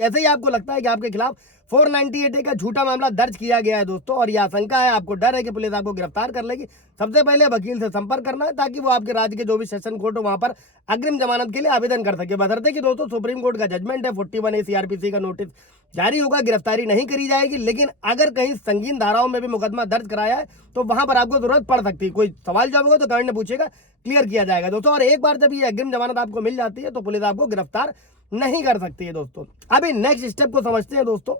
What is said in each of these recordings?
ऐसे ही आपको लगता है कि आपके खिलाफ 498A का झूठा मामला दर्ज किया गया है दोस्तों, और यह आशंका है, आपको डर है कि पुलिस आपको गिरफ्तार कर लेगी, सबसे पहले वकील से संपर्क करना है ताकि वो आपके राज्य के जो भी सेशन कोर्ट हो वहां पर अग्रिम जमानत के लिए आवेदन कर सके। बशर्ते कि दोस्तों सुप्रीम कोर्ट का जजमेंट है, 41A CRPC का नोटिस जारी होगा, गिरफ्तारी नहीं करी जाएगी। लेकिन अगर कहीं संगीन धाराओं में भी मुकदमा दर्ज कराया है तो वहां पर आपको जरूरत पड़ सकती है। कोई सवाल जवाब होगा तो कमेंट में पूछेगा, क्लियर किया जाएगा दोस्तों। और एक बार जब ये अग्रिम जमानत आपको मिल जाती है तो पुलिस आपको गिरफ्तार नहीं कर सकती है दोस्तों। अभी नेक्स्ट स्टेप को समझते हैं दोस्तों।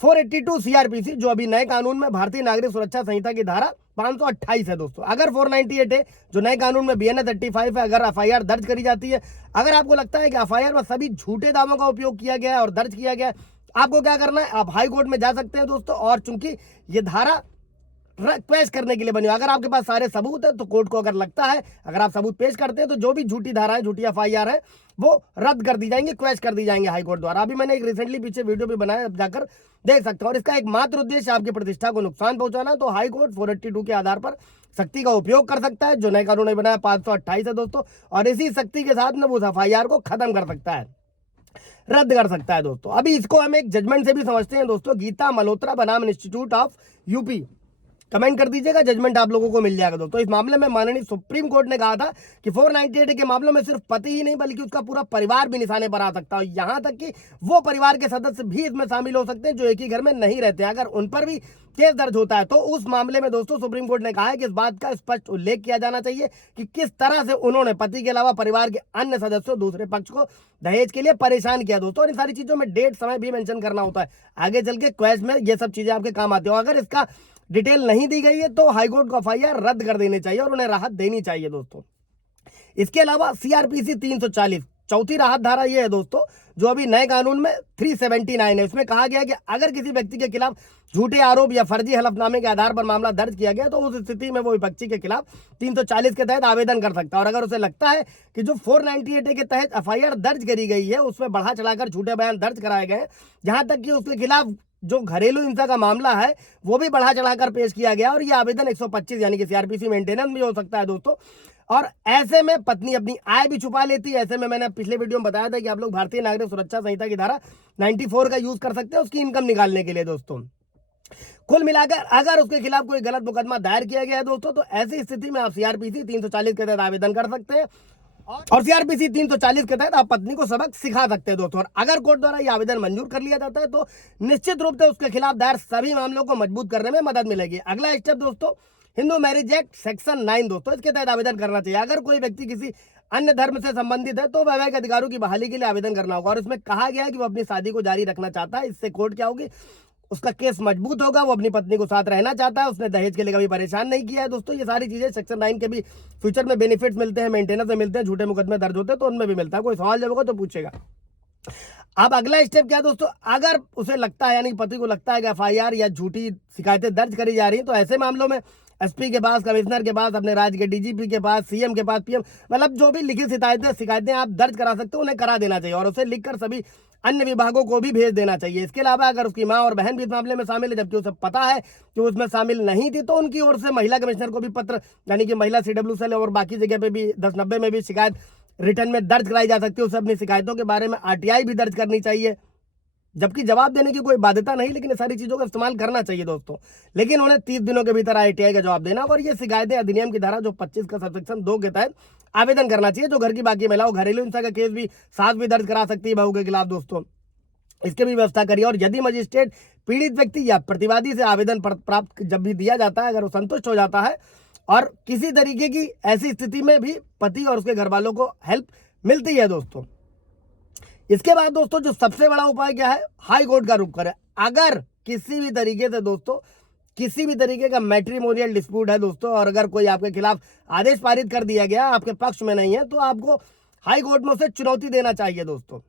482 CRPC जो अभी नए कानून में भारतीय नागरिक सुरक्षा संहिता की धारा 528 है दोस्तों। अगर 498 है जो नए कानून में BNS 85 है, अगर FIR दर्ज करी जाती है, अगर आपको लगता है कि FIR में सभी झूठे दावों का उपयोग किया गया है और दर्ज किया गया है, आपको क्या करना है, आप हाई कोर्ट में जा सकते हैं दोस्तों। और चूंकि ये धारा पेश करने के लिए बनी हो, अगर आपके पास सारे सबूत है तो कोर्ट को अगर लगता है, अगर आप सबूत पेश करते हैं तो जो भी झूठी धारा है, झूठी FIR है, वो रद्द कर दी जाएंगी, क्वेश कर दी जाएंगे हाई कोर्ट द्वारा। अभी मैंने एक रिसेंटली पीछे वीडियो भी बनाया, जाकर देख सकते हो। और इसका एक मात्र उद्देश्य आपकी प्रतिष्ठा को नुकसान पहुंचाना, तो हाई कोर्ट 482 के आधार पर सख्ती का उपयोग कर सकता है। जो नए कानून ने बनाया 528 है दोस्तों, और इसी सख्ती के साथ में वो FIR को खत्म कर सकता है, रद्द कर सकता है दोस्तों। अभी इसको हम एक जजमेंट से भी समझते हैं दोस्तों। गीता मल्होत्रा बनाम इंस्टीट्यूट ऑफ यूपी, कमेंट कर दीजिएगा, जजमेंट आप लोगों को मिल जाएगा दोस्तों। इस मामले में माननीय सुप्रीम कोर्ट ने कहा था कि 498 के मामलों में सिर्फ पति ही नहीं बल्कि उसका पूरा परिवार भी निशाने पर आ सकता है, यहां तक कि वो परिवार के सदस्य भी इसमें शामिल हो सकते हैं जो एक ही घर में नहीं रहते हैं। अगर उन पर भी केस दर्ज होता है तो उस मामले में दोस्तों सुप्रीम कोर्ट ने कहा है कि इस बात का स्पष्ट उल्लेख किया जाना चाहिए कि किस तरह से उन्होंने पति के अलावा परिवार के अन्य सदस्यों, दूसरे पक्ष को दहेज के लिए परेशान किया दोस्तों। और इन सारी चीजों में डेट, समय भी मेंशन करना होता है, आगे चल के क्वेश में ये सब चीजें आपके काम आती हो। अगर इसका डिटेल नहीं दी गई है तो हाईकोर्ट को FIR रद्द कर देनी चाहिए और उन्हें राहत देनी चाहिए दोस्तों। इसके अलावा CRPC 340 चौथी राहत धारा ये है दोस्तों, जो अभी नए कानून में 379 है। इसमें कहा गया कि अगर किसी व्यक्ति के खिलाफ झूठे आरोप या फर्जी हलफनामे के आधार पर मामला दर्ज किया गया तो उस स्थिति में वो विपक्षी के खिलाफ 340 के तहत आवेदन कर सकता है। और अगर उसे लगता है कि जो 498 के तहत FIR दर्ज करी गई है उसमें बढ़ा चढ़ाकर झूठे बयान दर्ज कराए गए हैं, जहां तक कि उसके खिलाफ जो घरेलू हिंसा का मामला है वो भी बढ़ा चढ़ाकर पेश किया गया, और यह आवेदन 125 यानी कि CRPC मेंटेनेंस भी हो सकता है दोस्तों। और ऐसे में पत्नी अपनी आय भी छुपा लेती है। ऐसे में मैंने पिछले वीडियो में बताया था कि आप लोग भारतीय नागरिक सुरक्षा संहिता की धारा 94 का यूज कर सकते हैं उसकी इनकम निकालने के लिए दोस्तों। कुल मिलाकर अगर उसके खिलाफ कोई गलत मुकदमा दायर किया गया है दोस्तों तो ऐसी स्थिति में आप CRPC 340 के तहत आवेदन कर सकते हैं, और CRPC 340 के तहत आप पत्नी को सबक सिखा सकते हैं दोस्तों। और अगर कोर्ट द्वारा यह आवेदन मंजूर कर लिया जाता है तो निश्चित रूप से उसके खिलाफ दायर सभी मामलों को मजबूत करने में मदद मिलेगी। अगला स्टेप दोस्तों, हिंदू मैरिज एक्ट सेक्शन 9 दोस्तों, इसके तहत आवेदन करना चाहिए। अगर कोई व्यक्ति किसी अन्य धर्म से संबंधित है तो वैवाहिक अधिकारों की बहाली के लिए आवेदन करना होगा। और इसमें कहा गया है कि वो अपनी शादी को जारी रखना चाहता है। इससे कोर्ट क्या होगी, उसका केस मजबूत होगा, वो अपनी पत्नी को साथ रहना चाहता है, उसने दहेज के लिए कभी परेशान नहीं किया है दोस्तों। ये सारी चीजें सेक्शन 9 के भी फ्यूचर में बेनिफिट्स मिलते हैं, मेंटेनेंस में मिलते हैं, झूठे मुकदमे दर्ज होते हैं तो उनमें भी मिलता है। कोई सवाल जब होगा तो पूछेगा। अब अगला स्टेप क्या दोस्तों, अगर उसे लगता है यानी पति को लगता है कि FIR या झूठी शिकायतें दर्ज करी जा रही हैं तो ऐसे मामलों में SP के पास, कमिश्नर के पास, अपने राज्य के DGP के पास, CM के पास, PM, मतलब जो भी लिखित शिकायतें आप दर्ज करा सकते हो उन्हें करा देना चाहिए और उसे लिखकर सभी अन्य विभागों को भी भेज देना चाहिए। इसके अलावा अगर उसकी माँ और बहन भी इस मामले में शामिल है जबकि उसे पता है कि उसमें शामिल नहीं थी तो उनकी ओर से महिला कमिश्नर को भी पत्र यानी कि महिला CW सेल और बाकी जगह पे भी 1090 में भी शिकायत रिटर्न में दर्ज कराई जा सकती है। उसे अपनी शिकायतों के बारे में RTI भी दर्ज करनी चाहिए, जबकि जवाब देने की कोई बाध्यता नहीं, लेकिन सारी चीजों का इस्तेमाल करना चाहिए दोस्तों। लेकिन उन्हें 30 दिनों के भीतर RTI का जवाब देना और ये शिकायतें अधिनियम की धारा जो 25 का सबसेक्शन 2 के तहत आवेदन करना चाहिए। जो घर की बाकी महिलाओं घरेलू हिंसा का केस भी साथ भी दर्ज करा सकती है बहू के खिलाफ दोस्तों, इसके भी व्यवस्था करिए। और यदि मजिस्ट्रेट पीड़ित व्यक्ति या प्रतिवादी से आवेदन प्राप्त जब भी दिया जाता है, अगर वो संतुष्ट हो जाता है और किसी तरीके की ऐसी स्थिति में भी पति और उसके घर वालों को हेल्प मिलती है दोस्तों। इसके बाद दोस्तों जो सबसे बड़ा उपाय क्या है, हाई कोर्ट का रुख करें। अगर किसी भी तरीके से दोस्तों किसी भी तरीके का मैट्रिमोनियल डिस्प्यूट है दोस्तों और अगर कोई आपके खिलाफ आदेश पारित कर दिया गया, आपके पक्ष में नहीं है, तो आपको हाई कोर्ट में उसे चुनौती देना चाहिए दोस्तों।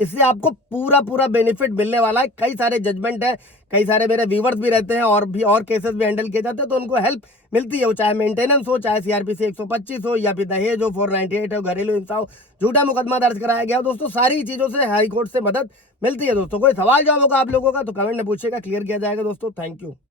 इससे आपको पूरा बेनिफिट मिलने वाला है। कई सारे जजमेंट है, कई सारे मेरे व्यूवर्स भी रहते हैं और केसेस भी हैंडल किए जाते हैं तो उनको हेल्प मिलती है, वो चाहे मेंटेनेंस हो, चाहे CRPC 125 हो या फिर दहेज हो, 498 हो, घरेलू हिंसा हो, झूठा मुकदमा दर्ज कराया गया दोस्तों, सारी चीजों से हाई कोर्ट से मदद मिलती है दोस्तों। कोई सवाल जवाब होगा आप लोगों का तो कमेंट में पूछेगा, क्लियर किया जाएगा दोस्तों। Thank you.